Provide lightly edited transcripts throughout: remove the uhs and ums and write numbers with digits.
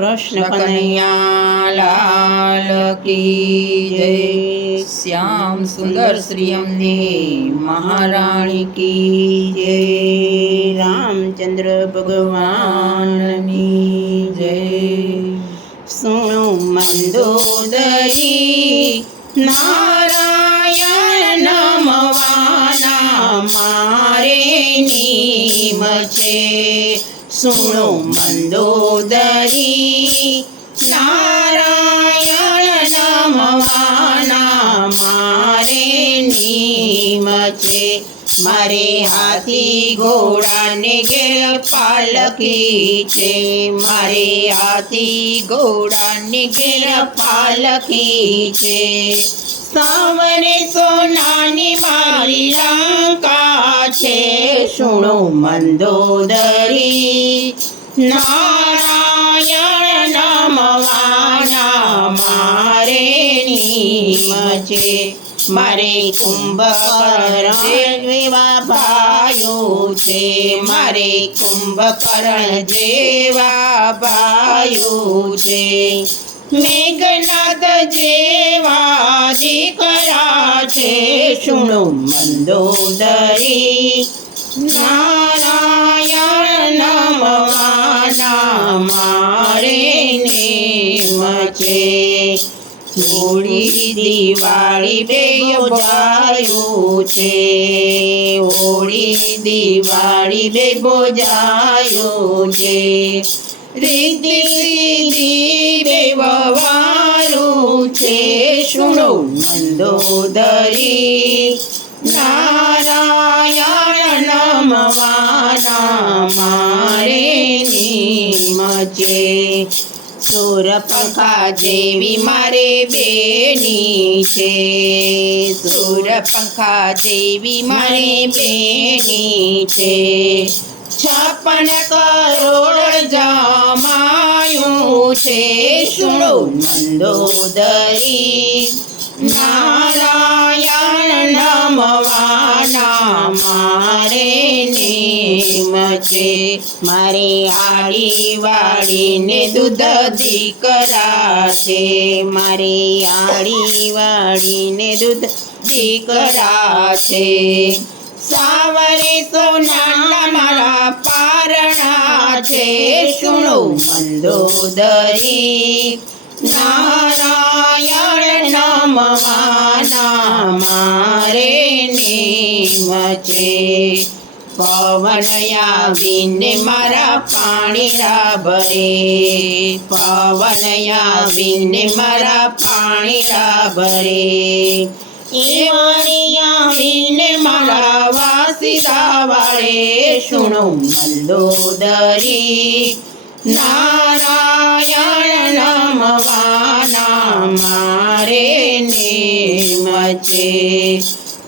कृष्ण कन्हैया लाल की जय। श्याम सुंदर श्री अम्बे महारानी की जय। रामचंद्र भगवान की जय। सुनो मंदोदरी नारायण नमवाना मारे नीम छे। सुनो मंदोदरी नारायण नमवाना मारे नीम छे। मारे हाथी घोड़ा ने घेर पालकी छे। मारे हाथी घोड़ा ने घेर पालकी छे। सावरे सोनानी मारी लंका छे। सुनो मंदोदरी नारायण नमवाना मारे नीम छे। मारे कुंभकर्ण जेवा भायो छे। मारे कुंभकर्ण जेवा भायो छे। मेघनाथ जेवा दीकरा छे। सुनो मंदोदरी नारायण नमवाना मारे नीम छे। होली दिवाળી બે યોજાયું છે। હોળી દિવાળી બે બોજાયું છે। રીતિ સિદ્ધિ બે વવારું છે। સુનો મંદોદરી નારાયણ નમવાના મારે નીમ છે। सूरपंखा जेवी मारे बेनी छे। सूरपंखा जेवी मारे बेनी छे। 56 करोड़ जमायूं छे। सुनो मंदोदरी नारायण नमवाना मारे नीम छे। मारे आड़ी वाड़ी ने दूध दीकरा छे। मारे आड़ी वाड़ी ने दूध दीकरा छे। सावरे सोनाना मारा पारणा छे। सुनो मंदोदरी नारायण नमवाना मारे नीम छे। पवन आवीने मारा पाणीड़ा भरे। पवन आवीने मारा पाणीड़ा भरे। आवीने मारा वासीदा वाळे। सुनो मंदोदरी नारायण नमवाना मारे नीम छे।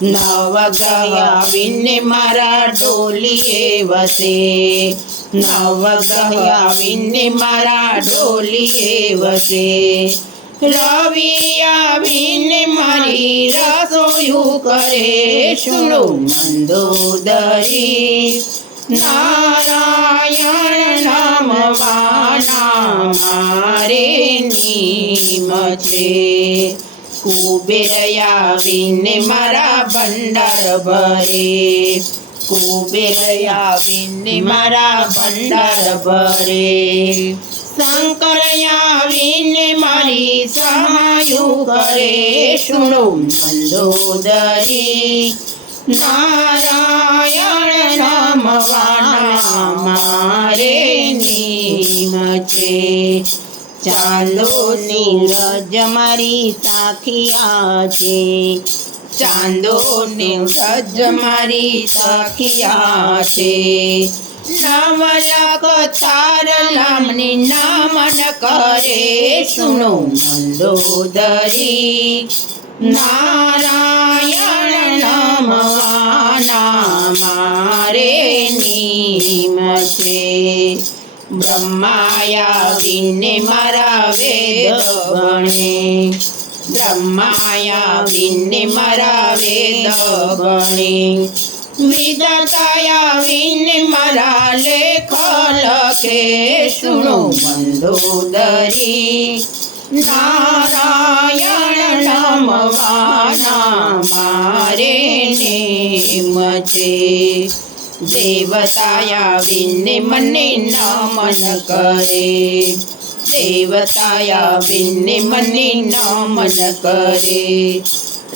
नवग्रह आवीने मारा डोलीए वसे। नवग्रह आवीने मारा डोलीए वसे। रवि आवीने मारी रसोयू करे। सुनो मंदोदरी नारायण नमवाना मारे नीम छे। कुबेर आवीने मारा भंडार भरे। कुबेर आवीने मारा भंडार भरे। शंकर आवीने मारी सहायु करे। सुनो मंदोदरी नारायण नमवाना मारे नीम छे। चांदो नीरज मारी साखिया छे। चांदो नीरज मारी साखिया छे। नव लाख तार लामनी नामन करे। सुनो मंदोदरी नारायण नमवाना मारे नीम छे। ब्रह्माया विने मारा वेद गणे। ब्रह्माया विने मारा वेद गणे। વિધાતા આવીને મારા લેખ લખે સુણો મંદોદરી નારાયણ નામવાના મારે નેમ છે દેવતા આવીને મને નમન કરે દેવતા આવીને મને નમન કરે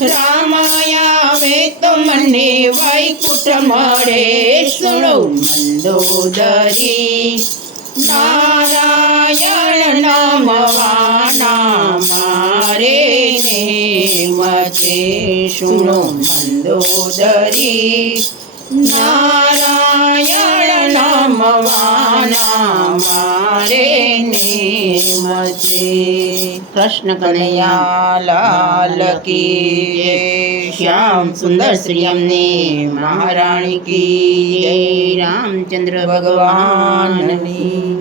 રામ આવે તો મને વૈકુંઠ મળે સુણો મંદોદરી નારાયણ નામવાના મારે નેમ છે સુણો મંદોદરી નારાયણ નામવાના મારે નેમ છે કૃષ્ણ કનૈયા લાલ કી જય શ્યામ સુંદર શ્રી અમને મહારાણી કી જય રામચંદ્ર ભગવાનની